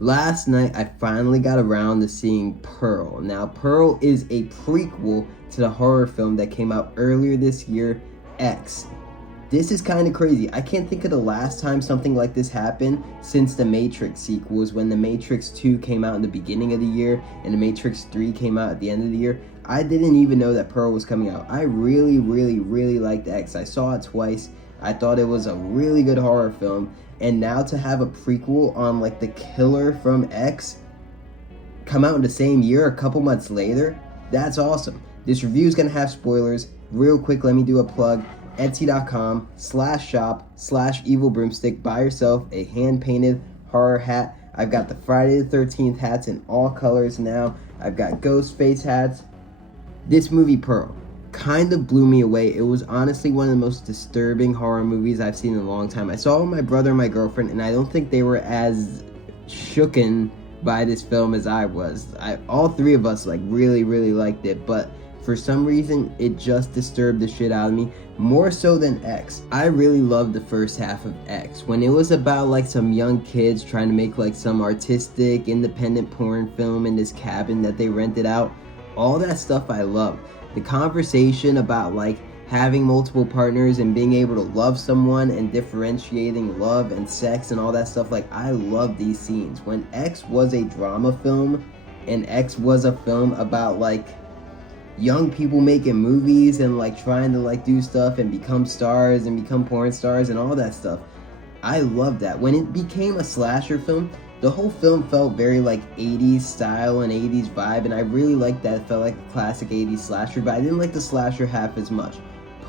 Last night, I finally got around to seeing Pearl. Now, Pearl is a prequel to the horror film that came out earlier this year, X. This is kind of crazy. I can't think of the last time something like this happened since the Matrix sequels, when the Matrix 2 came out in the beginning of the year and the Matrix 3 came out at the end of the year. I didn't even know that Pearl was coming out. I really liked X. I saw it twice. I thought it was a really good horror film. And now to have a prequel on like the killer from X come out in the same year, a couple months later, that's awesome. This review is going to have spoilers. Real quick, let me do a plug. Etsy.com/shop/evilbroomstick. Buy yourself a hand-painted horror hat. I've got the Friday the 13th hats in all colors now. I've got ghost face hats. This movie, Pearl, kind of blew me away. It was honestly one of the most disturbing horror movies I've seen in a long time. I saw it with my brother and my girlfriend, and I don't think they were as shooken by this film as I was. All three of us really liked it, but for some reason it just disturbed the shit out of me, more so than X. I really loved the first half of X when it was about like some young kids trying to make like some artistic independent porn film in this cabin that they rented out. All that stuff I love. The conversation about like having multiple partners and being able to love someone and differentiating love and sex and all that stuff, like I love these scenes. When X was a drama film and X was a film about like young people making movies and like trying to like do stuff and become stars and become porn stars and all that stuff, I love that. When it became a slasher film, the whole film felt very like 80s style and 80s vibe, and I really liked that. It felt like a classic 80s slasher, but I didn't like the slasher half as much.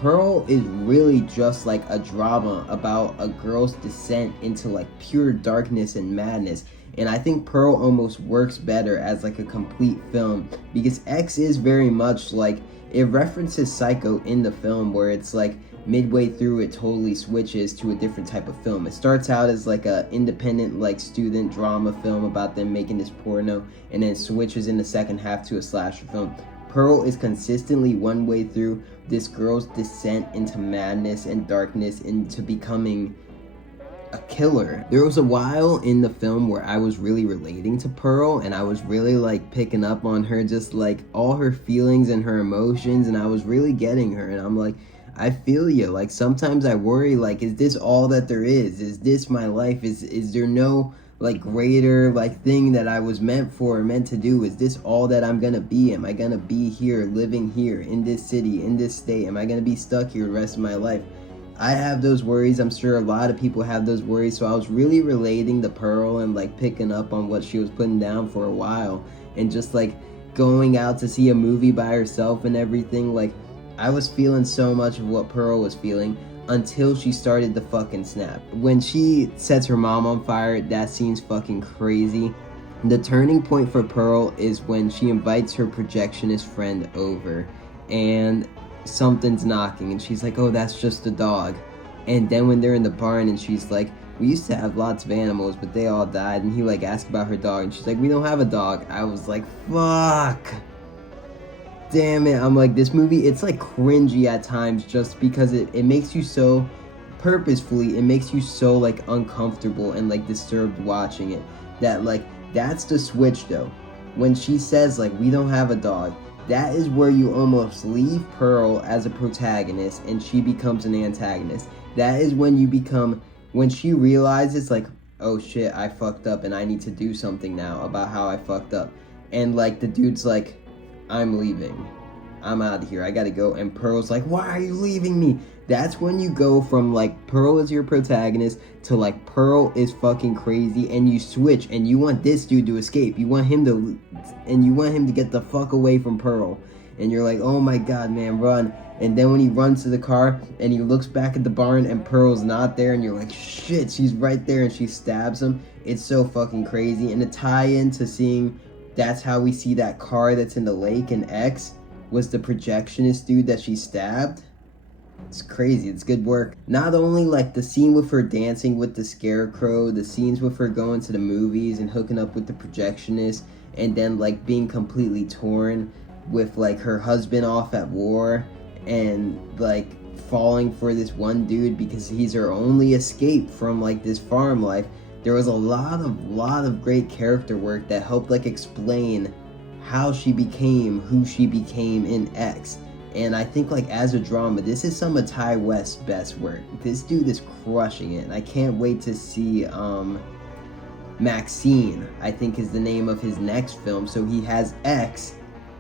Pearl is really just like a drama about a girl's descent into like pure darkness and madness. And I think Pearl almost works better as like a complete film, because X is very much like, it references Psycho in the film, where it's like midway through it totally switches to a different type of film. It starts out as like a independent like student drama film about them making this porno, and then switches in the second half to a slasher film. Pearl is consistently one way through this girl's descent into madness and darkness, into becoming a killer. There was a while in the film where I was really relating to Pearl, and I was really like picking up on her, just like all her feelings and her emotions, and I was really getting her, and I'm like, I feel you. Like sometimes I worry, like, is this all that there is? Is this my life? Is there no like greater like thing that I was meant for, meant to do? Is this all that I'm gonna be? Am I gonna be here, living here in this city, in this state? Am I gonna be stuck here the rest of my life? I have those worries. I'm sure a lot of people have those worries. So I was really relating to Pearl and like picking up on what she was putting down for a while, and just like going out to see a movie by herself and everything. Like I was feeling so much of what Pearl was feeling until she started to fucking snap. When she sets her mom on fire, that scene's fucking crazy. The turning point for Pearl is when she invites her projectionist friend over, and something's knocking, and she's like, oh, that's just a dog. And then when they're in the barn and she's like, we used to have lots of animals, but they all died. And he like asked about her dog, and she's like, we don't have a dog. I was like, fuck. Damn it. I'm like, this movie, it's like cringy at times, just because it makes you so, purposefully, it makes you so like uncomfortable and like disturbed watching it. That like, that's the switch though. When she says like, we don't have a dog, that is where you almost leave Pearl as a protagonist and she becomes an antagonist. That is when you become, when she realizes like, oh shit, I fucked up and I need to do something now about how I fucked up. And like the dude's like, I'm leaving. I'm out of here. I gotta go. And Pearl's like, why are you leaving me? That's when you go from like Pearl is your protagonist to like Pearl is fucking crazy, and you switch and you want this dude to escape. You want him to get the fuck away from Pearl. And you're like, oh my god, man, run. And then when he runs to the car and he looks back at the barn and Pearl's not there, and you're like, shit, she's right there, and she stabs him. It's so fucking crazy. And the tie-in to seeing that's how we see that car that's in the lake in X was the projectionist dude that she stabbed. It's crazy. It's good work. Not only like the scene with her dancing with the scarecrow, the scenes with her going to the movies and hooking up with the projectionist, and then like being completely torn with like her husband off at war, and like falling for this one dude because he's her only escape from like this farm life. There was a lot of great character work that helped like explain how she became who she became in X. And I think like as a drama, this is some of Ty West's best work. This dude is crushing it. And I can't wait to see Maxine, I think is the name of his next film. So he has X,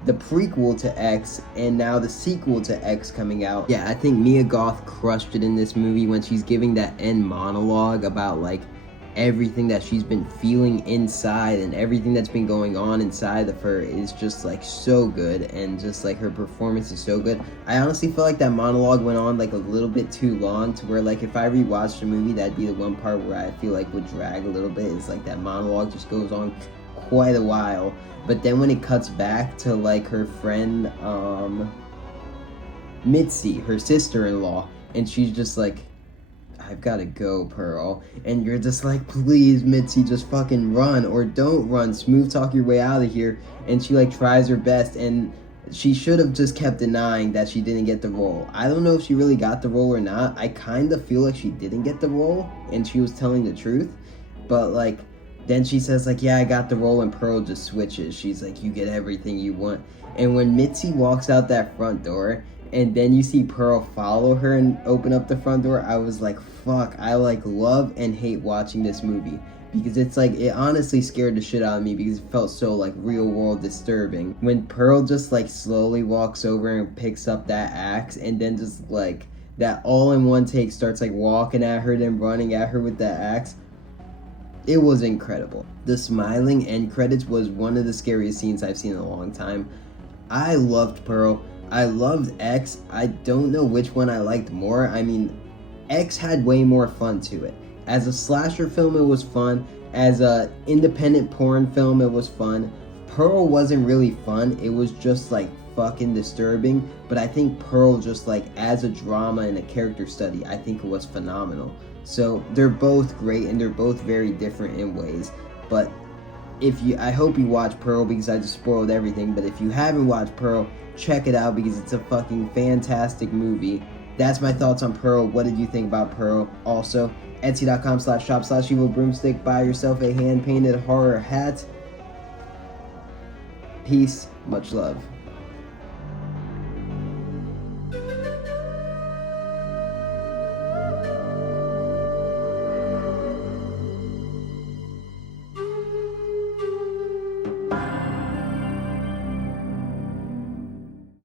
the prequel to X, and now the sequel to X coming out. Yeah, I think Mia Goth crushed it in this movie when she's giving that end monologue about like everything that she's been feeling inside, and everything that's been going on inside of her is just like so good, and just like her performance is so good. I honestly feel like that monologue went on like a little bit too long, to where like if I rewatched the movie, that'd be the one part where I feel like would drag a little bit, is like that monologue just goes on quite a while. But then when it cuts back to like her friend Mitzi, her sister-in-law, and she's just like, I've gotta go, Pearl. And you're just like, please, Mitzi, just fucking run, or don't run. Smooth talk your way out of here. And she like tries her best, and she should have just kept denying that she didn't get the role. I don't know if she really got the role or not. I kind of feel like she didn't get the role, and she was telling the truth. But like, then she says like, yeah, I got the role, and Pearl just switches. She's like, you get everything you want. And when Mitzi walks out that front door, and then you see Pearl follow her and open up the front door, I was like, fuck, I like love and hate watching this movie. Because it's like, it honestly scared the shit out of me, because it felt so like real world disturbing. When Pearl just like slowly walks over and picks up that axe, and then just like that all in one take starts like walking at her, then running at her with that axe. It was incredible. The smiling end credits was one of the scariest scenes I've seen in a long time. I loved Pearl. I loved X. I don't know which one I liked more. I mean, X had way more fun to it. As a slasher film, it was fun. As a independent porn film, it was fun. Pearl wasn't really fun. It was just like fucking disturbing. But I think Pearl, just like as a drama and a character study, I think it was phenomenal. So they're both great, and they're both very different in ways. But I hope you watch Pearl, because I just spoiled everything. But if you haven't watched Pearl, check it out, because it's a fucking fantastic movie. That's my thoughts on Pearl. What did you think about Pearl? Also, Etsy.com/shop/evilbroomstick. Buy yourself a hand-painted horror hat. Peace. Much love.